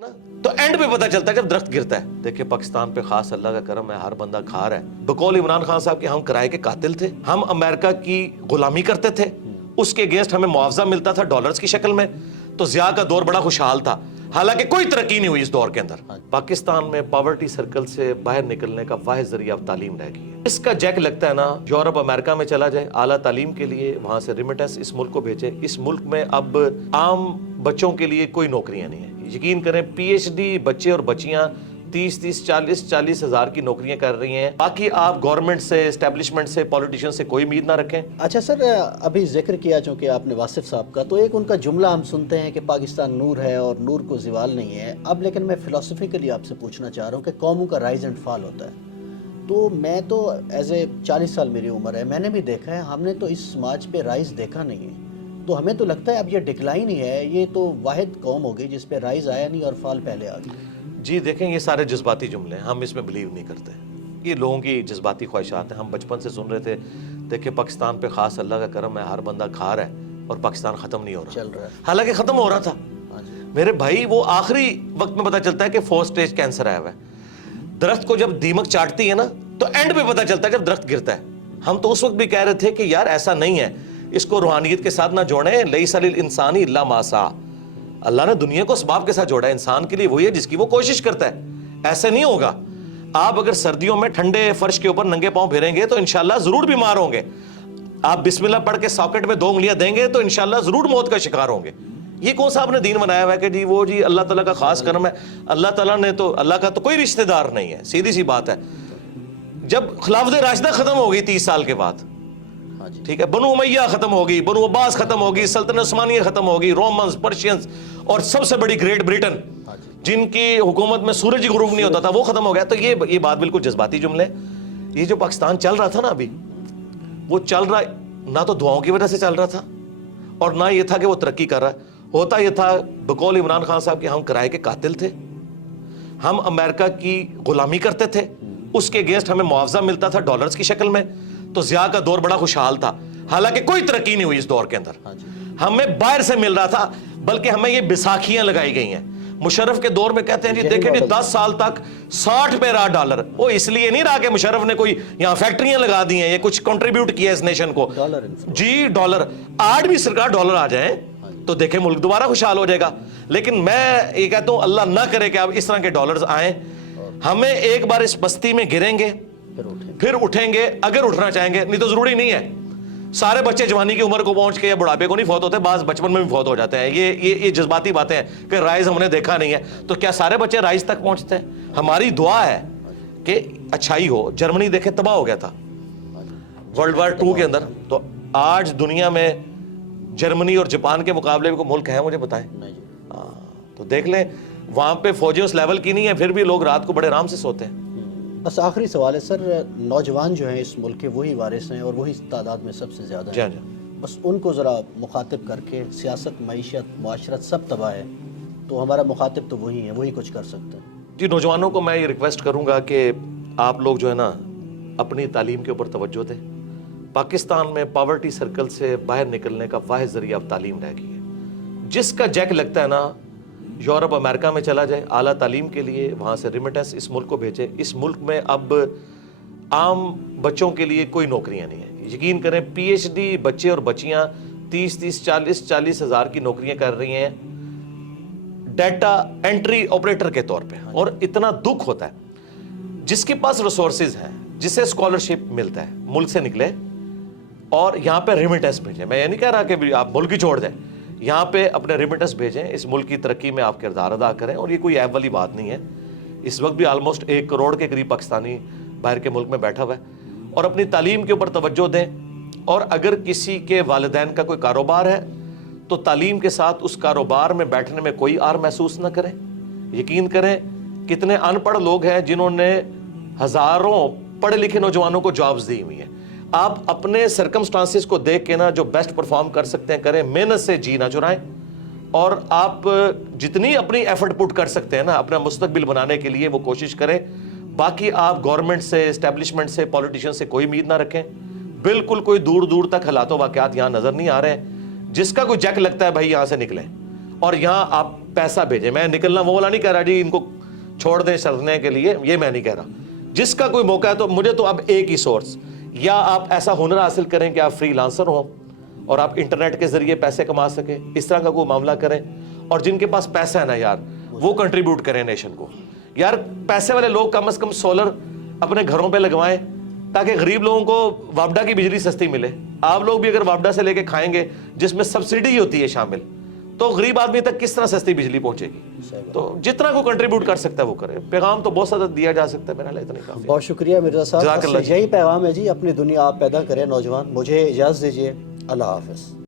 نا تو اینڈ پہ پتا چلتا ہے جب درخت گرتا ہے. دیکھیں پاکستان پہ خاص اللہ کا کرم ہے, ہر بندہ کھا رہا ہے. بقول عمران خان صاحب کے ہم کرائے کے قاتل تھے, ہم امریکہ کی غلامی کرتے تھے, اس کے اگینسٹ ہمیں معاوضہ ملتا تھا ڈالرز کی شکل میں. تو ضیاء کا دور بڑا خوشحال تھا, حالانکہ کوئی ترقی نہیں ہوئی اس دور کے اندر. پاکستان میں پاورٹی سرکل سے باہر نکلنے کا واحد ذریعہ اب تعلیم رہ گئی ہے. اس کا جیک لگتا ہے نا, یورپ امریکہ میں چلا جائے اعلیٰ تعلیم کے لیے, وہاں سے ریمیٹنس اس ملک کو بھیجے. اس ملک میں اب عام بچوں کے لیے کوئی نوکریاں نہیں ہیں. یقین کریں پی ایچ ڈی بچے اور بچیاں 30 ہزار کی نوکریاں کر رہی ہیں. باقی آپ گورنمنٹ سے, اسٹیبلشمنٹ سے, پولیٹیشین سے کوئی امید نہ رکھیں. اچھا سر, ابھی ذکر کیا چونکہ آپ نے واصف صاحب کا, تو ایک ان کا جملہ ہم سنتے ہیں کہ پاکستان نور ہے اور نور کو زوال نہیں ہے. اب لیکن میں فلسفیکلی آپ سے پوچھنا چاہ رہا ہوں کہ قوموں کا رائز اینڈ فال ہوتا ہے. تو میں تو ایز اے 40 سال میری عمر ہے, میں نے بھی دیکھا ہے, ہم نے تو اس سماج پہ رائز دیکھا نہیں ہے. تو ہمیں تو لگتا ہے اب یہ ڈکلائن ہی ہے, یہ تو واحد قوم ہو گئی جس پہ رائز آیا نہیں اور فال پہلے آ گئی. جی دیکھیں یہ سارے جذباتی جملے ہیں, ہم اس میں بلیو نہیں کرتے. یہ لوگوں کی جذباتی خواہشات ہیں. ہم بچپن سے سن رہے تھے, دیکھیں پاکستان پہ خاص اللہ کا کرم ہے, ہر بندہ کھا رہا ہے اور پاکستان ختم نہیں ہو رہا. چل رہا ہے, حالانکہ ختم ہو رہا تھا میرے بھائی. وہ آخری وقت میں پتا چلتا ہے کہ 4 سٹیج کینسر آیا ہوا ہے. درخت کو جب دیمک چاٹتی ہے نا تو اینڈ پہ پتا چلتا ہے جب درخت گرتا ہے. ہم تو اس وقت بھی کہہ رہے تھے کہ یار ایسا نہیں ہے, اس کو روحانیت کے ساتھ نہ جوڑیں. لیس للانسان الا ما سعی, اللہ نے دنیا کو اسباب کے ساتھ جوڑا ہے, انسان کے لیے وہی ہے جس کی وہ کوشش کرتا ہے. ایسے نہیں ہوگا. آپ اگر سردیوں میں ٹھنڈے فرش کے اوپر ننگے پاؤں پھریں گے تو انشاءاللہ ضرور بیمار ہوں گے. آپ بسم اللہ پڑھ کے ساکٹ میں 2 انگلیاں دیں گے تو انشاءاللہ ضرور موت کا شکار ہوں گے. یہ کون سا آپ نے دین بنایا ہوا ہے کہ جی وہ جی اللہ تعالیٰ کا خاص کرم ہے. اللہ تعالیٰ نے تو, اللہ کا تو کوئی رشتہ دار نہیں ہے, سیدھی سی بات ہے. جب خلافت راشدہ ختم ہو گئی 30 سال کے بعد, ٹھیک ہے, بنو امیہ ختم ہوگی, بنو عباس ختم ہوگی, سلطنت عثمانیہ ختم ہوگی, رومنز, پرشینز, اور سب سے بڑی گریٹ بریٹن جن کی حکومت میں سورج ہی غروب نہیں ہوتا تھا, وہ ختم ہو گیا. تو یہ بات بالکل جذباتی جملے. یہ جو پاکستان چل رہا تھا نا ابھی, وہ چل رہا نہ تو دعاؤں کی وجہ سے چل رہا تھا اور نہ یہ تھا کہ وہ ترقی کر رہا ہے. ہوتا یہ تھا بقول عمران خان صاحب کے ہم کرائے کے قاتل تھے, ہم امریکہ کی غلامی کرتے تھے, اس کے اگینسٹ ہمیں معاوضہ ملتا تھا ڈالرز کی شکل میں. تو ضیاء کا دور بڑا خوشحال تھا, حالانکہ کوئی ترقی نہیں ہوئی اس دور کے اندر. ہمیں باہر سے مل رہا تھا, بلکہ ہمیں یہ بیساکھیاں لگائی گئی ہیں. مشرف کے دور میں کہتے ہیں جی دیکھیں جی 10 سال تک 60 پہ رہا ڈالر. وہ اس لیے نہیں رہا کہ مشرف نے کوئی یہاں فیکٹریاں لگا دی ہیں, یہ کچھ کنٹریبیوٹ کیا اس نیشن کو. جی ڈالر, آج بھی سرکار ڈالر آ جائیں تو دیکھیں ملک دوبارہ خوشحال ہو جائے گا. لیکن میں یہ کہتا ہوں اللہ نہ کرے کہ اب اس طرح کے ڈالرز آئیں. ہمیں ایک بار اس بستی میں گریں گے پھر اٹھیں گے اگر اٹھنا چاہیں گے, نہیں تو ضروری نہیں ہے. سارے بچے جوانی کی عمر کو پہنچ کے یا بڑھاپے کو نہیں فوت ہوتے, بعض بچپن میں بھی فوت ہو جاتے ہیں. یہ جذباتی باتیں ہیں کہ رائز ہم نے دیکھا نہیں ہے. تو کیا سارے بچے رائز تک پہنچتے ہیں؟ ہماری دعا ہے کہ اچھائی ہو. جرمنی دیکھیں تباہ ہو گیا تھا ورلڈ وار 2 کے اندر. تو آج دنیا میں جرمنی اور جاپان کے مقابلے میں کوئی ملک ہے مجھے بتائیں؟ تو دیکھ لیں وہاں پہ فوجیں اس لیول کی نہیں ہے, پھر بھی لوگ رات کو بڑے آرام سے سوتے ہیں. بس آخری سوال ہے سر, نوجوان جو ہیں اس ملک کے وہی وارث ہیں اور وہی تعداد میں سب سے زیادہ ہیں. بس ان کو ذرا مخاطب کر کے, سیاست, معیشت, معاشرت سب تباہ ہے, تو ہمارا مخاطب تو وہی ہے, وہی کچھ کر سکتے ہیں. جی نوجوانوں کو میں یہ ریکویسٹ کروں گا کہ آپ لوگ جو ہے نا اپنی تعلیم کے اوپر توجہ دیں. پاکستان میں پاورٹی سرکل سے باہر نکلنے کا واحد ذریعہ اب تعلیم رہ گئی ہے. جس کا جیک لگتا ہے نا, یورپ امریکہ میں چلا جائے اعلیٰ تعلیم کے لیے, وہاں سے ریمیٹنس اس ملک کو بھیجے. اس ملک میں اب عام بچوں کے لیے کوئی نوکریاں نہیں ہیں. یقین کریں پی ایچ ڈی بچے اور بچیاں 30 ہزار کی نوکریاں کر رہی ہیں ڈیٹا انٹری آپریٹر کے طور پہ. اور اتنا دکھ ہوتا ہے جس کے پاس ریسورسز ہیں, جسے اسکالرشپ ملتا ہے, ملک سے نکلے اور یہاں پہ ریمیٹنس بھیجیں. میں یہ نہیں کہہ رہا کہ آپ ملک ہی چھوڑ دیں, یہاں پہ اپنے ریمیٹنس بھیجیں, اس ملک کی ترقی میں آپ کردار ادا کریں. اور یہ کوئی عیب والی بات نہیں ہے. اس وقت بھی آلموسٹ 1 کروڑ کے قریب پاکستانی باہر کے ملک میں بیٹھا ہوا ہے. اور اپنی تعلیم کے اوپر توجہ دیں. اور اگر کسی کے والدین کا کوئی کاروبار ہے تو تعلیم کے ساتھ اس کاروبار میں بیٹھنے میں کوئی آر محسوس نہ کریں. یقین کریں کتنے ان پڑھ لوگ ہیں جنہوں نے ہزاروں پڑھے لکھے نوجوانوں کو جابز دی ہوئی ہیں. آپ اپنے سرکمسٹانسز کو دیکھ کے نا جو بیسٹ پرفارم کر سکتے ہیں کریں, محنت سے جی نہ چرائیں. اور آپ جتنی اپنی ایفرٹ پٹ کر سکتے ہیں نا اپنا مستقبل بنانے کے لیے وہ کوشش کریں. باقی آپ گورنمنٹ سے, اسٹیبلشمنٹ سے, پولیٹیشین سے کوئی امید نہ رکھیں. بالکل کوئی دور دور تک حالات و واقعات یہاں نظر نہیں آ رہے ہیں. جس کا کوئی جیک لگتا ہے بھائی یہاں سے نکلیں. اور یہاں آپ پیسہ بھیجیں. میں نکلنا وہ والا نہیں کہہ رہا جی ان کو چھوڑ دیں سرنے کے لیے, یہ میں نہیں کہہ رہا. جس کا کوئی موقع ہے تو مجھے تو اب ایک ہی سورس, یا آپ ایسا ہنر حاصل کریں کہ آپ فری لانسر ہوں اور آپ انٹرنیٹ کے ذریعے پیسے کما سکیں, اس طرح کا کوئی معاملہ کریں. اور جن کے پاس پیسہ ہے نا یار, وہ کنٹریبیوٹ کریں نیشن کو. یار پیسے والے لوگ کم از کم سولر اپنے گھروں پہ لگوائیں تاکہ غریب لوگوں کو وابڈا کی بجلی سستی ملے. آپ لوگ بھی اگر وابڈا سے لے کے کھائیں گے جس میں سبسڈی ہوتی ہے شامل, تو غریب آدمی تک کس طرح سستی بجلی پہنچے گی؟ تو جتنا کو کنٹریبیوٹ کر سکتا ہے وہ کرے. پیغام تو بہت زیادہ دیا جا سکتا ہے, میرا اتنا کافی. بہت شکریہ مرزا صاحب, یہی پیغام ہے جی, اپنی دنیا آپ پیدا کریں نوجوان. مجھے اجازت دیجیے, اللہ حافظ.